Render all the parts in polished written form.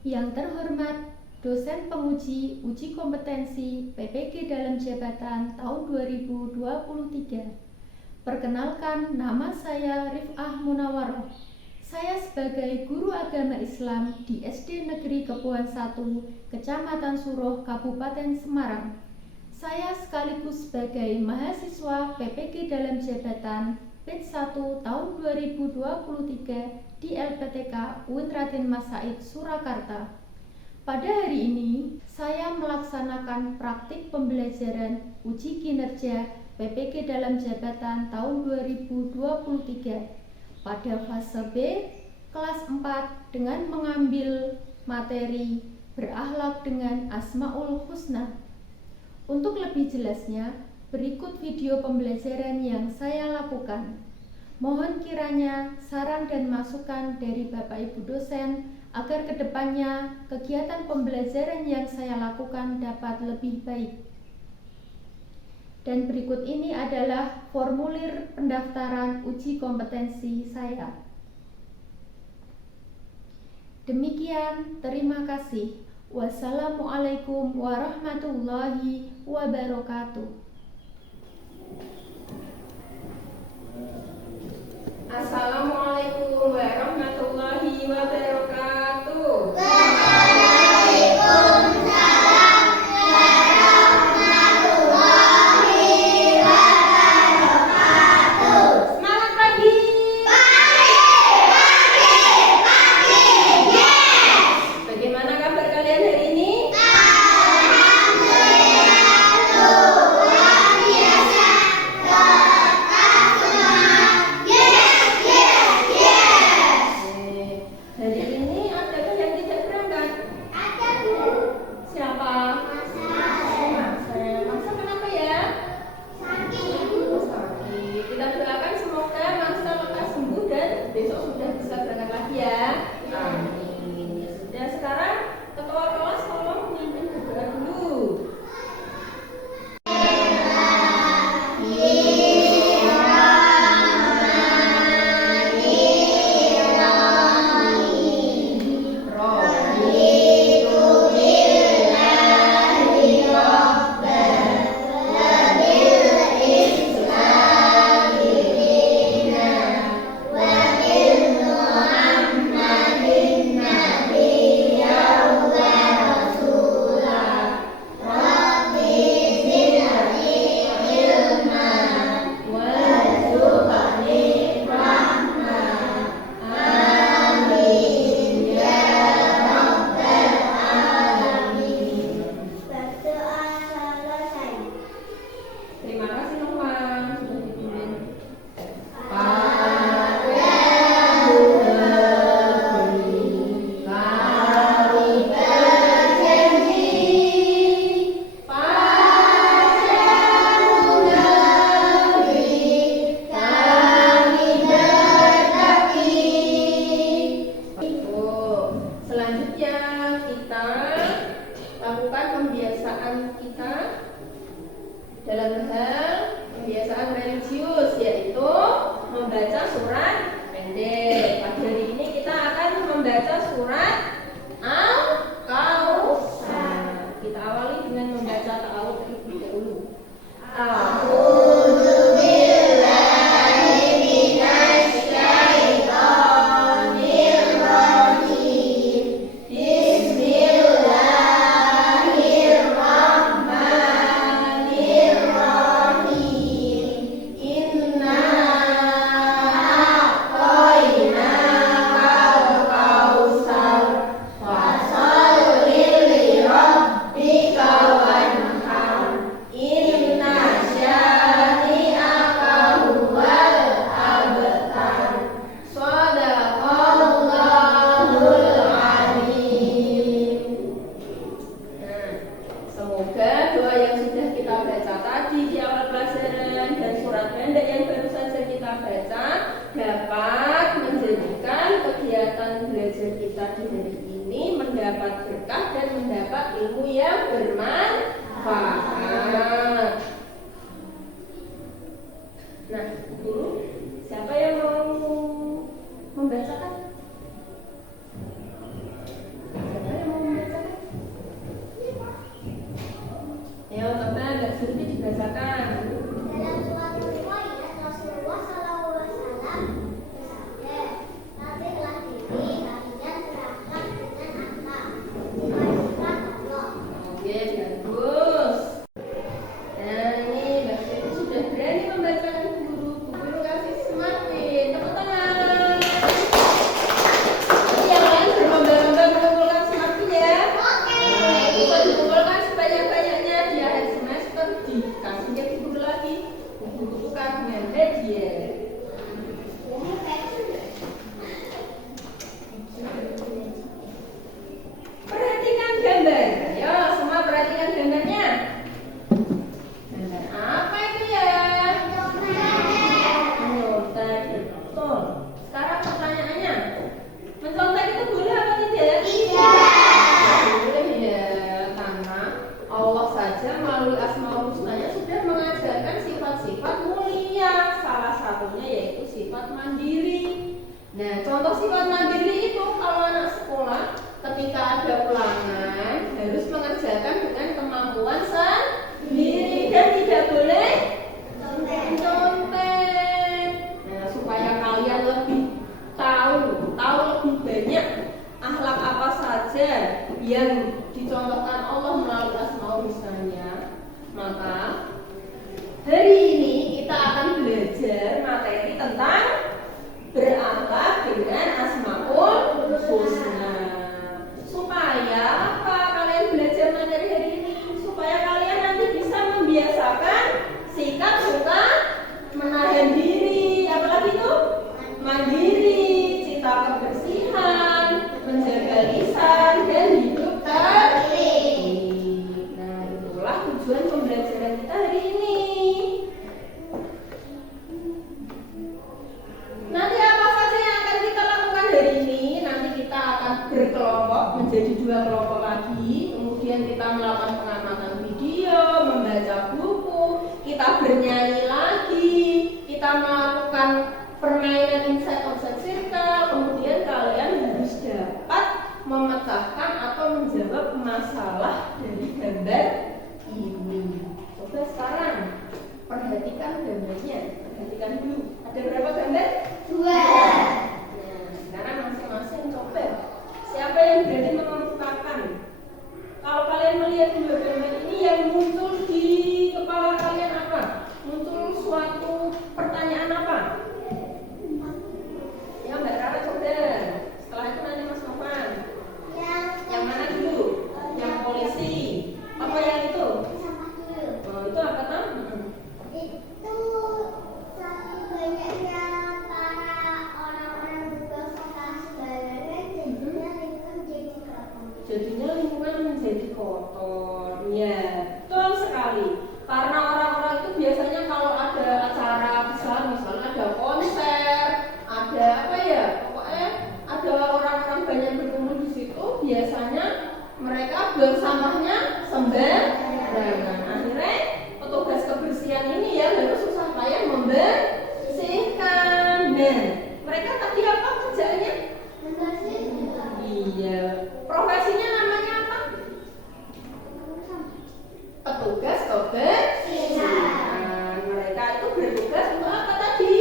Yang terhormat dosen penguji uji kompetensi PPG dalam jabatan tahun 2023. Perkenalkan, nama saya Rif'ah Munawaroh. Saya sebagai guru agama Islam di SD Negeri Kepuan 1, Kecamatan Suruh, Kabupaten Semarang. Saya sekaligus sebagai mahasiswa PPG dalam jabatan batch 1 tahun 2023 di LPTK UIN Raden Mas Said, Surakarta. Pada hari ini, saya melaksanakan praktik pembelajaran uji kinerja PPG dalam jabatan tahun 2023 pada fase B kelas 4 dengan mengambil materi berakhlak dengan Asmaul Husna. Untuk lebih jelasnya, berikut video pembelajaran yang saya lakukan. Mohon kiranya saran dan masukan dari Bapak Ibu dosen agar kedepannya kegiatan pembelajaran yang saya lakukan dapat lebih baik. Dan berikut ini adalah formulir pendaftaran uji kompetensi saya. Demikian, terima kasih. Wassalamualaikum warahmatullahi wabarakatuh. Assalamualaikum warahmatullahi wabarakatuh. Dalam hal kebiasaan religius, yaitu membaca surat pendek. Pada hari ini kita akan membaca surat Al-Kautsar. Kita awali dengan membaca ta'awudz terlebih dahulu. Dapat menjadikan kegiatan belajar kita di hari ini mendapat berkah dan mendapat ilmu yang bermanfaat. Nah, guru, siapa yang mau membacakan? Siapa? sifat mandiri. Nah, contoh sifat mandiri itu kalau anak sekolah ketika ada ulangan harus mengerjakan dengan kemampuan sendiri dan tidak boleh contek. Nah, supaya kalian lebih tahu lebih banyak akhlak apa saja yang dicontohkan Allah melalui Asmaul Husnanya, maka hari ini kita akan belajar materi tentang berakhlak dengan Asmaul Husna. Supaya apa kalian belajar materi hari ini? Supaya kalian nanti bisa membiasakan sikap suka menahan diri, apalagi itu mandiri, cita kebersihan, menjaga lisan dan hidup tertib. Nah, itulah tujuan pembelajaran kita hari ini. Nanti apa saja yang akan kita lakukan hari ini? Nanti kita akan berkelompok menjadi 2 kelompok lagi. Kemudian kita melakukan pengamatan video, membaca buku, kita bernyanyi lagi, kita melakukan permainan inside outside circle. Kemudian kalian harus dapat memecahkan atau menjawab masalah dari gambar ini. Coba sekarang perhatikan gambarnya. Perhatikan dulu. Ada berapa gambar? 2. Nah, sekarang masing-masing coba. Siapa yang berani mengemukakan? Kalau kalian melihat 2 gambar ini, yang muncul di kepala kalian apa? Muncul suatu pertanyaan apa? Ya, Mbak Rara coba. Setelah itu nanti Mas Novan. Yang mana dulu? Yang polisi. Apa yang itu? Oh, itu apa tam? Itu saking banyaknya para orang-orang berdosa sebenarnya jadinya lingkungan menjadi kotor. Ya, betul sekali. Karena orang-orang itu biasanya kalau ada acara besar, misalnya ada konser, ada apa ya, pokoknya ada orang-orang banyak berkumpul di situ, biasanya mereka buang sampahnya sembarangan. Akhirnya petugas kebersihan ini ya harus susah payah membersihkan. Dan mereka tadi apa kerjaannya? Iya, profesinya namanya apa? Petugas kebersihan. Mereka itu bertugas untuk apa tadi?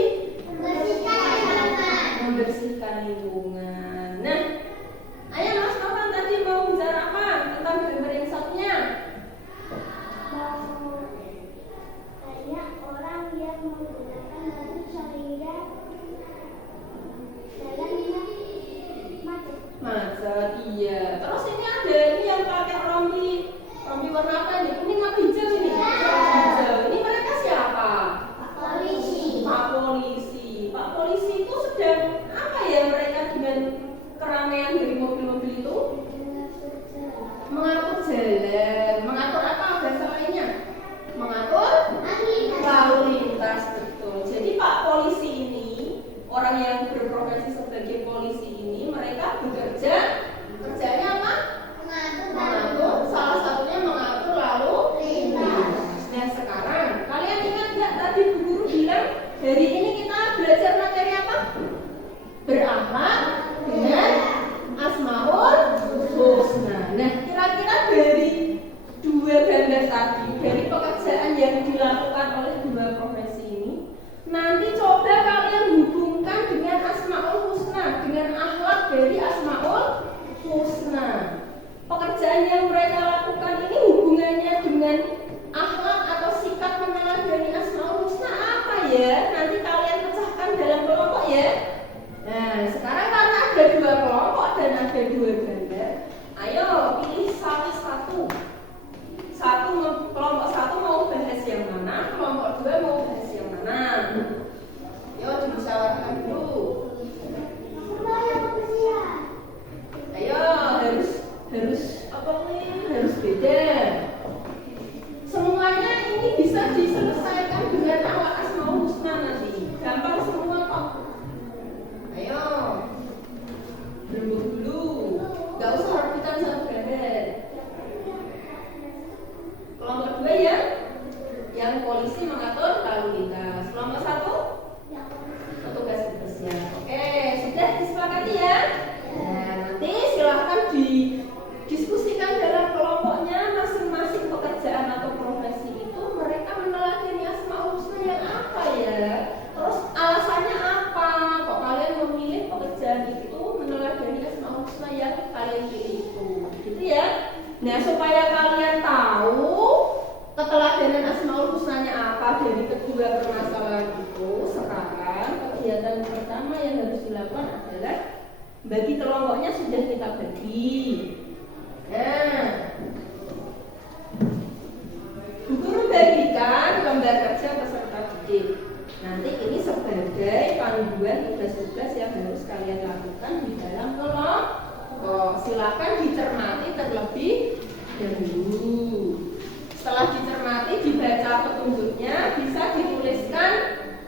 Membersihkan lingkungan. Nah, ayo Mas Novan tadi mau bicara apa tentang gambar yang satunya? banyak orang yang menggunakan baju sehingga jalannya Macet, iya. Terus ini ada ini yang pakai rompi warna apa ini? Kuning apa hijau ini? husna yang kalian pilih itu, gitu ya. Nah, supaya kalian tahu keteladanan asmaul husnanya apa dari kedua permasalahan itu, sekarang kegiatan pertama yang harus dilakukan adalah bagi kelompoknya sudah kita bagi. Nah, Bu Guru bagikan gambar kerja peserta didik. Nanti ini sebagai panduan tugas-tugas yang harus kalian lakukan di dalam kelompok. Silakan dicermati terlebih dahulu. Setelah dicermati, dibaca petunjuknya, bisa dituliskan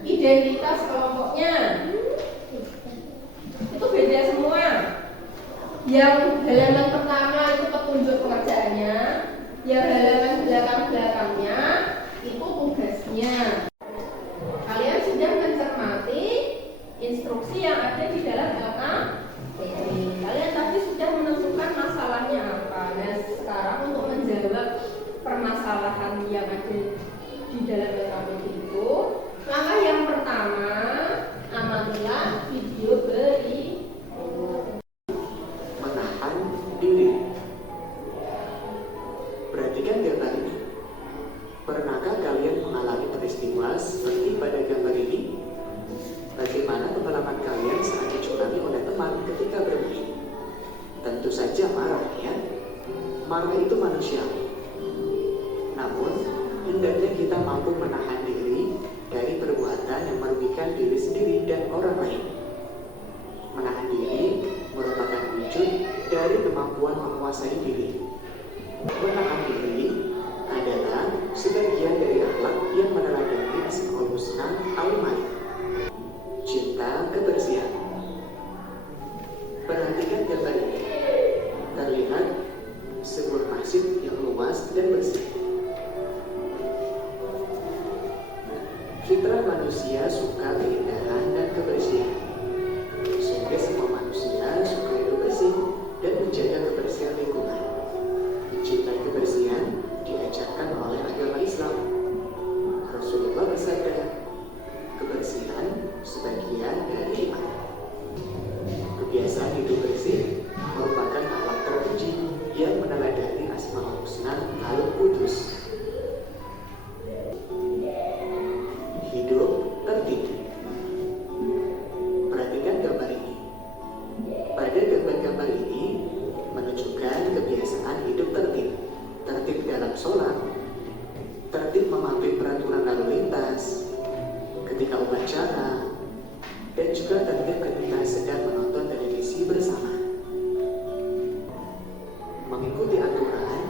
identitas kelompoknya. Itu beda semua. Yang halaman pertama itu petunjuk pengerjaannya, yang halaman belakang-belakangnya itu tugasnya. Kalian sudah mencermati instruksi yang ada di dalam LKPD. Kalian tadi sudah menentukan masalahnya apa. Nah, sekarang untuk menjawab permasalahan yang ada di dalam LKPD itu, langkah yang pertama, amatilah video berikut. Menahan diri. Perhatikan gambar ini. Pernahkah kalian mengalami peristiwa seperti pada gambar ini? Bagaimana pengalaman kalian saat dicurami oleh teman ketika bermain? Tentu saja marah, ya. Marah itu manusiawi. Namun, hendaknya kita mampu menahan diri dari perbuatan yang merugikan diri sendiri dan orang lain. Menahan diri merupakan wujud dari kemampuan menguasai diri. Menahan diri adalah sebagian dari akhlak yang meneladani Asmaul Husna al-Ma'in. Cinta kebersihan. Perhatikan gambar ini. Terlihat sebuah masjid yang luas dan bersih. Fitrah manusia suka keindahan dan kebersihan. Sehingga semua manusia suka hidup bersih dan menjaga kebersihan lingkungan. Mencintai kebersihan diajarkan oleh agama Islam. Rasulullah bersabda, kebersihan sebagian dari iman. Kebiasaan hidup bersih merupakan akhlak terpuji yang meneladani Asmaul Husna al-Qudus. Hidup tertib. Perhatikan gambar ini. Pada gambar-gambar ini menunjukkan kebiasaan hidup tertib. Tertib dalam sholat, tertib mematuhi peraturan lalu lintas ketika upacara, dan juga tertib ketika sedang menonton televisi bersama. Mengikuti aturan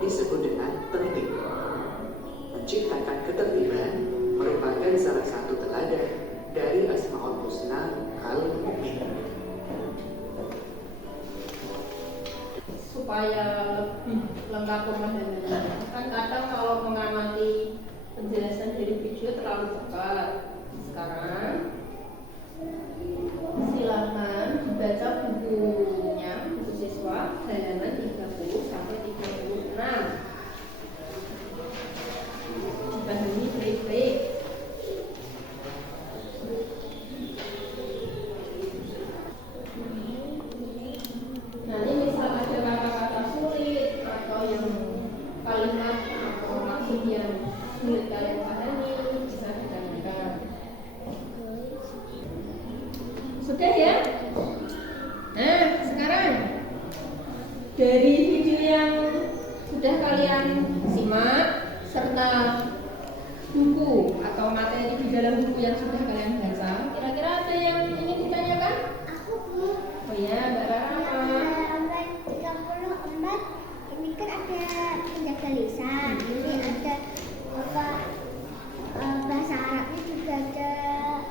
disebut dengan tertib. Menciptakan ketertiban merupakan salah satu teladan dari Asmaul Husna al-Mu'min. Supaya lebih lengkap pemahamannya, kan kadang kalau mengamati penjelasan dari video terlalu cepat. Sekarang silakan dibaca bukunya, buku siswa halaman 30 sampai 36. Dipahami baik-baik. Nanti misal ada kata-kata sulit atau yang kalimat atau maksud yang sulit kalian pahami, bisa ditanyakan. Sudah ya? Nah, sekarang dari video yang sudah kalian simak serta buku atau materi di dalam buku yang sudah kalian baca, kira-kira ada yang ingin ditanyakan? Aku Bu. Oh ya, Mbak Rara. Halaman 34 ini kan ada penjaga lisan, ini ada apa bahasa Arabnya juga ada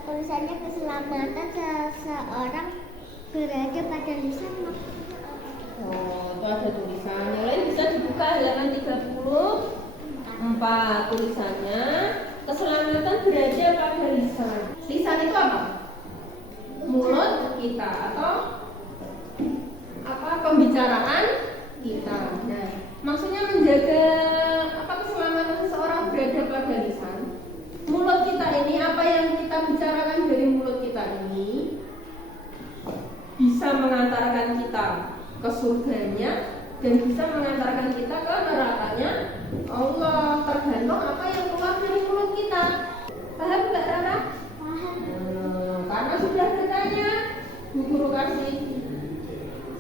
tulisannya keselamatan seseorang berada pada lisan. Oh, itu ada tulisan. Yang lain bisa dibuka halaman 34. Tulisannya keselamatan berada pada lisan. Lisan itu apa? Mulut kita atau apa pembicaraan kita. Nah, maksudnya menjaga apa keselamatan seseorang berada pada lisan. Mulut kita ini, apa yang kita bicarakan dari mulut kita ini bisa mengantarkan kita surganya dan bisa mengantarkan kita ke nerakanya Allah, tergantung apa yang keluar dari mulut kita. Paham Mbak Rara? Karena sudah bertanya, Bu Guru kasih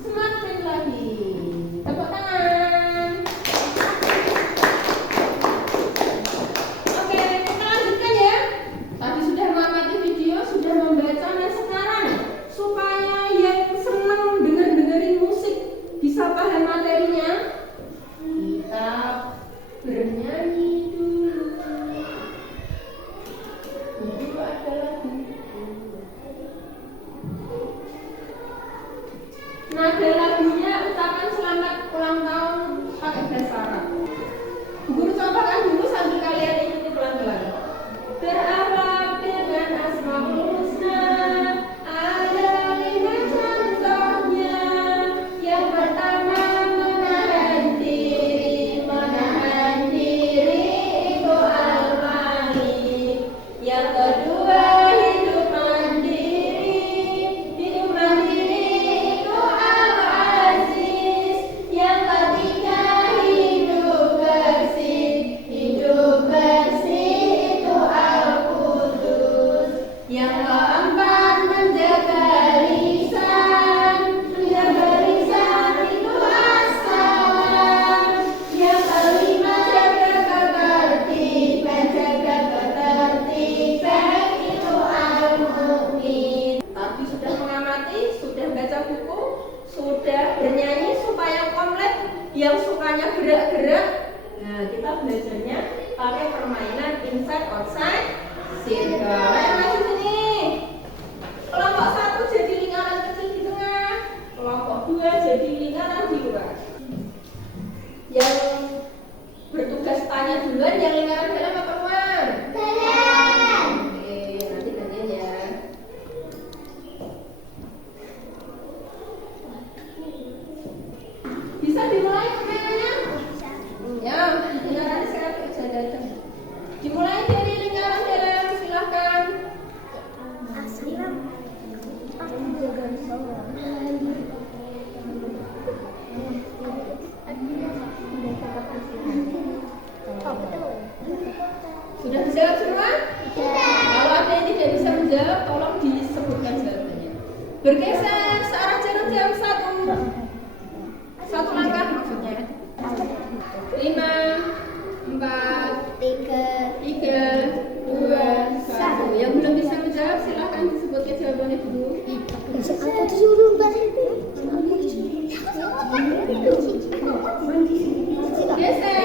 semakin lagi. Tepuk tangan. Oke, kita lanjutkan ya. Tadi sudah mengamati video, sudah membaca. Nah sekarang supaya yang senang dengerin musik bisa paham materinya, kita bernyanyi dulu. Dulu ada lagu. Nada lagunya ucapan selamat ulang tahun pakai bahasa Arab. Guru contohkan dulu sambil kalian ikuti pelan-pelan. Berawal dengan Asmaul Husna, ada 5 contohnya. Yang pertama menahan diri itu al-malik. Yang kedua hidup mandiri itu al-aziz. Yang ketiga hidup bersih itu al-qudus. Yang keempat menjaga lisan itu as-salam. Yang kelima jaga ketertiban itu al-mu'min. Tapi sudah mengamati, sudah baca buku, sudah bernyanyi supaya komplit. Yang sukanya gerak-gerak, nah kita belajarnya pakai permainan inside outside circle. Ayo masuk sini. Kelompok 1 jadi lingkaran kecil di tengah, kelompok 2 jadi lingkaran di luar. Yang bertugas tanya duluan, yang lingkaran dalam apa luar? Dalam. Oke, nanti gantian ya. Bisa dimulai permainannya? Ya, lingkaran sekarang kerja datang. Dimulai dari lingkaran dalam, silahkan. Aslam. Sudah dijawab semua? Kalau ada yang tidak bisa menjawab, tolong disebutkan jawabannya. Bergeser searah jarum jam 1. 1 langkah maksudnya. 5, 4, 3, 2, 1. Yang belum bisa menjawab silahkan disebutkan jawabannya dulu. Aku disuruh Geser.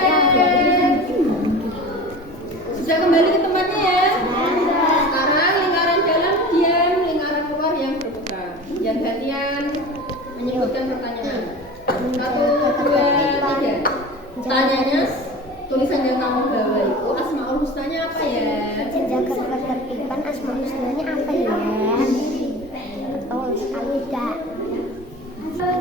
Sudah kembali ke tempatnya ya. Sekarang lingkaran dalam diam, lingkaran luar yang berputar. Yang gantian menyebutkan pertanyaan. 1, 2, 3. Tanyanya tulisan yang kamu bawa itu Asmaul Husnanya apa ya? Jaga ketertiban Asmaul Husnanya apa ya? Betul sekali tidak. 5,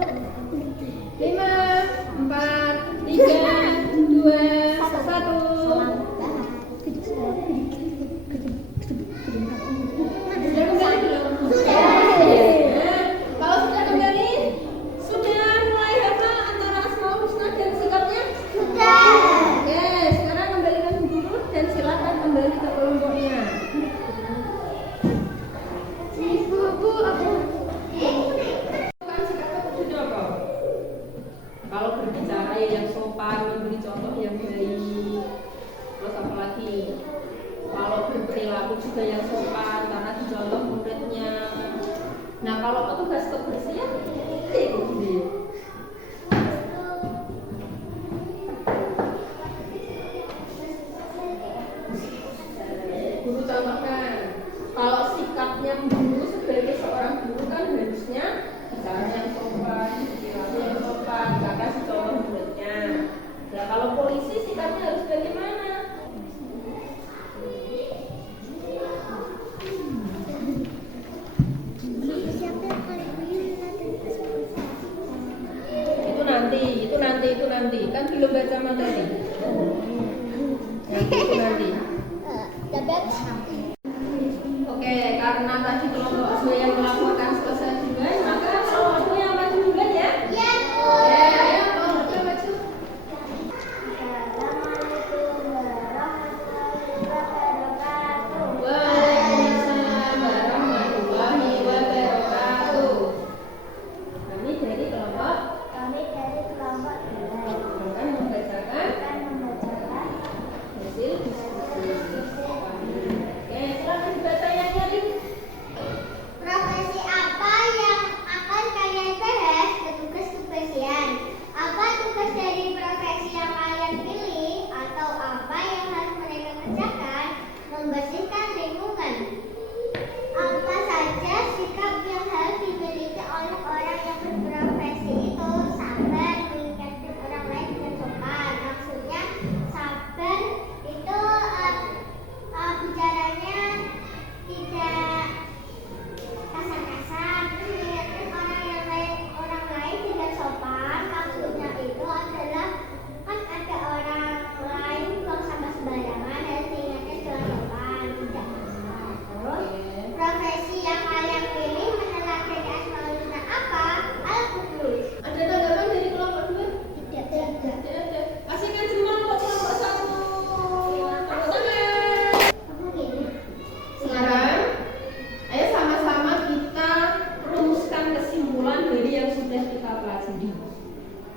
4, 3, 2, 1. Sudah kembali belum? Sudah. Kalau sudah kembali, sudah mulai hafal antara Asmaul Husna dan sikapnya? Sudah. Oke, sekarang kembalikan guru dan silakan kembali ke kelompoknya. Ibu, aku Kan sikapnya kudu apa? Kalau berbicara ya yang sopan, memberi contoh yang baik. Terus apa lagi? Kalau berperilaku juga yang sopan karena dicontoh muridnya. Nah kalau petugas kebersihan, itu gini. Guru contohkan, kalau sikapnya guru sebagai seorang guru kan harusnya bicara yang sopan, perilaku yang sopan, gak kasih contoh muridnya. Nah kalau polisi sikapnya harus bagaimana? siapa yang paling Itu nanti, kan belum baca materi. Itu nanti. dapat Oke, karena tadi kelompok 2 yang melaporkan selesai duluan, maka kelompok 2 yang maju duluan ya. ya.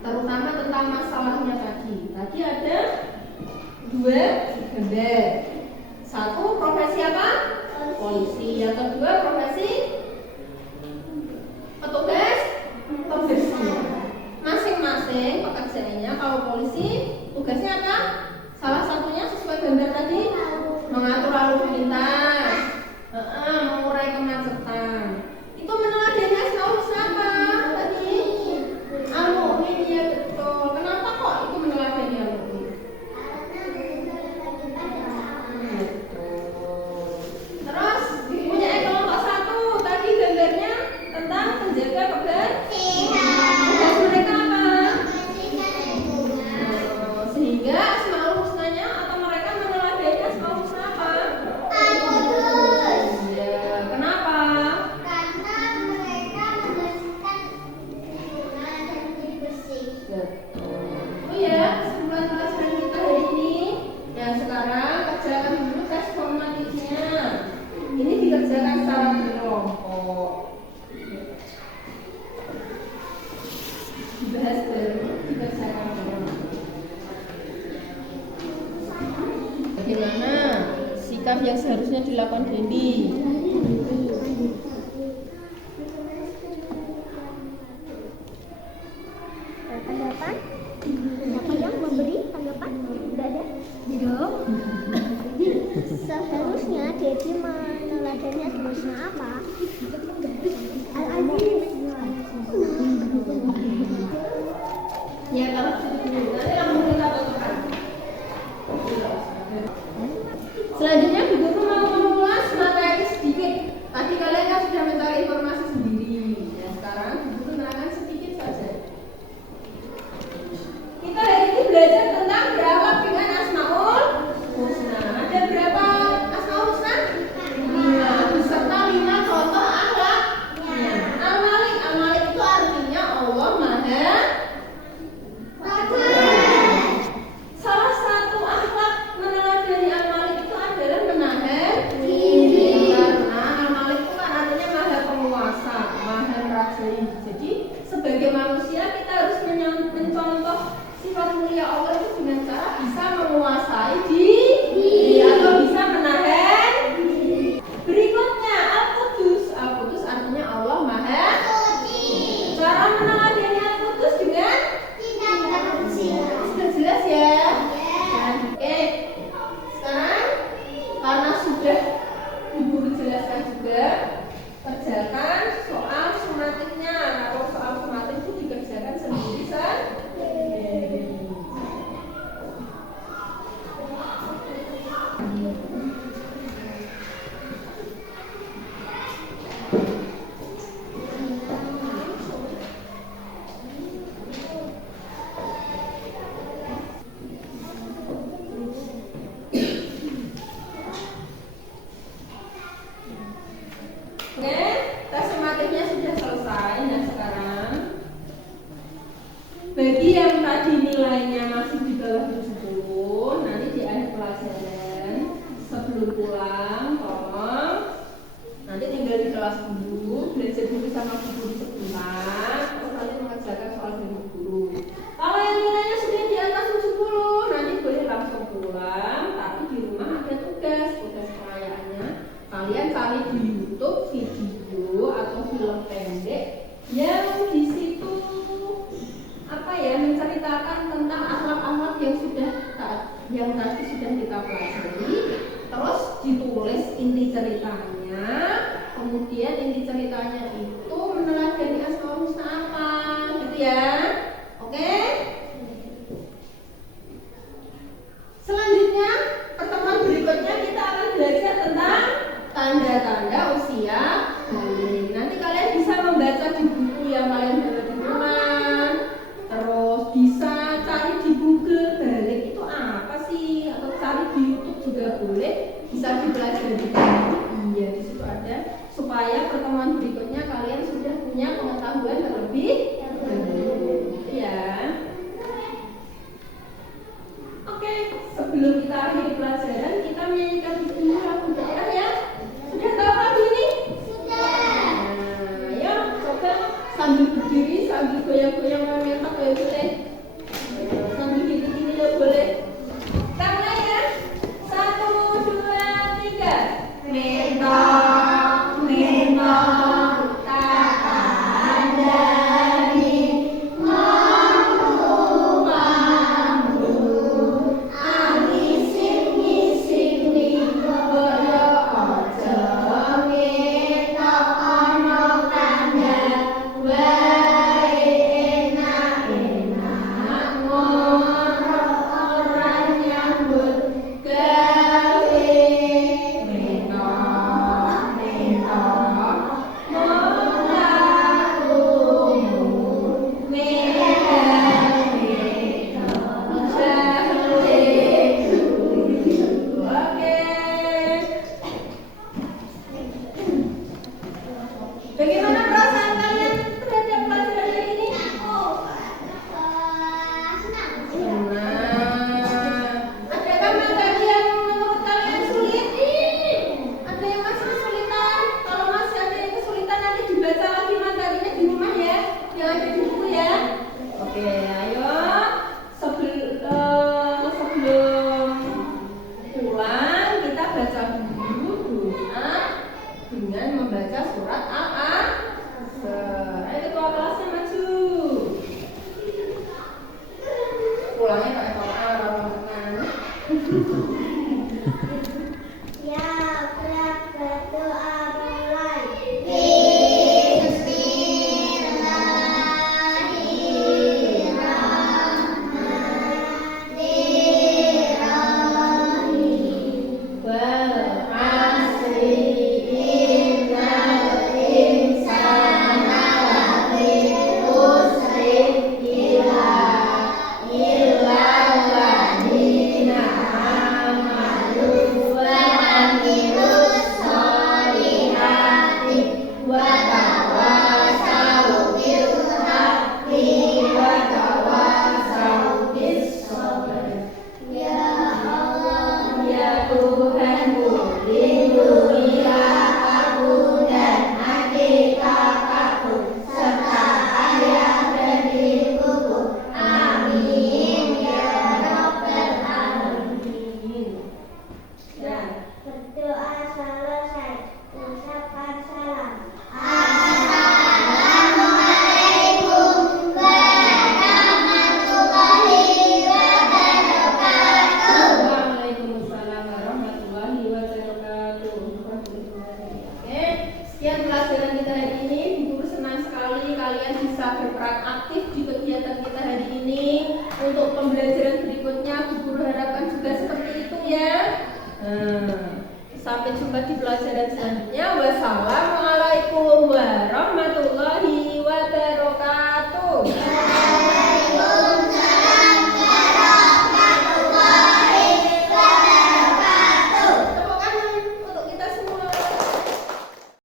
terutama tentang masalahnya tadi. Tadi ada 2 gambar. Satu profesi apa? Polisi. Yang kedua profesi petugas kebersihan. Masing-masing pekerjaannya. Kalau polisi tugasnya apa? Salah satunya sesuai gambar tadi, mengatur lalu lintas, mengurai kemacetan. Itu meneladani Asmaul Husna apa tadi? Al-Mu'min, ya betul. Kenapa kok itu meneladani Al-Mu'min? Terus punya kelompok 1 tadi gambarnya tentang penjaga kebersihan. Tugas mereka apa? Sehingga Asmaul Husnanya atau mereka meneladani Asmaul Husna apa? Ya, kenapa? Karena mereka membersihkan lingkungan dan bersih. Betul. Oh ya, kesimpulan pelajaran kita hari ini. Ya, sekarang kerjakan dulu tes formatifnya. Ini dikerjakan secara berkelompok. Dibahas baru, dikerjakan berkelompok. Bagaimana sikap yang seharusnya dilakukan Dendi? Tanggapan? Siapa yang memberi tanggapan? Tidak ada? Tidak. Seharusnya Dedi meneladani Asmaul Husna apa? Al-Aziz. Ya, kalau sudah dulu, nanti langsung kita tentukan. Selanjutnya Bu Guru mau mengulas materi sedikit. Tadi kalian kan sudah mencari informasi sendiri. Ya, sekarang Bu Guru menerangkan sedikit saja. Kita hari ini belajar tentang berakhlak dengan Asmaul Husna. Ada berapa Asmaul Husna? 5 beserta 5 contoh akhlak. Al-Malik. Al-Malik itu artinya Allah Maha. Salah satu akhlak meneladani Al-Malik itu adalah menahan diri. Karena Al-Malik itu kan artinya Maha Penguasa, Maha Merajai. Jadi sebagai manusia kita harus mencontoh sifat mulia Allah itu dengan cara bisa menguasai diri atau bisa menahan diri. Berikutnya Al-Qudus. Al-Qudus artinya Allah Maha Suci. Cara meneladani Al-Qudus dengan sudah jelas ya? Oke. Sekarang karena sudah Ibu jelaskan juga, kerjakan soal sumatifnya. Kalau soal sumatif itu dikerjakan sendiri sendiri. Oke, tes sumatifnya sudah selesai. Nah, sekarang bagi yang tadi nilainya masih di bawah 70, nanti di akhir pelajaran sebelum pulang tolong nanti tinggal di kelas dulu, belajar dulu sama guru sebentar, terus nanti mengerjakan soal dari guru. Kalau yang nilainya sudah di atas 70, nanti boleh langsung pulang, tapi di rumah ada tugas pelajarannya. Kalian cari di YouTube video atau film pendek yang di situ menceritakan tentang akhlak-akhlak yang tadi sudah kita pelajari, terus ditulis inti ceritanya, kemudian inti ceritanya itu meneladani Asmaul Husna apa, gitu ya. Oke? Selanjutnya, pertemuan berikutnya kita akan belajar tentang tanda-tanda usia balik. Nanti kalian bisa membaca di buku yang kalian bawa di rumah, terus bisa cari di Google balik itu apa sih, atau cari di YouTube juga boleh, bisa dipelajari. Iya, di situ ada, supaya pertemuan berikutnya kalian sudah punya pengetahuan terlebih dahulu, ya. Oke, sebelum kita akhiri pelajaran, kita menyanyikan dulu lagu daerah ya. Sudah tahu lagu ini? Sudah. Nah, ayo coba sambil berdiri, sambil goyang-goyang mental, goyang putih. berperan aktif di kegiatan kita hari ini. Untuk pembelajaran berikutnya, Bu Guru harapkan juga seperti itu ya. Sampai jumpa di pelajaran selanjutnya. Wassalamualaikum warahmatullahi wabarakatuh.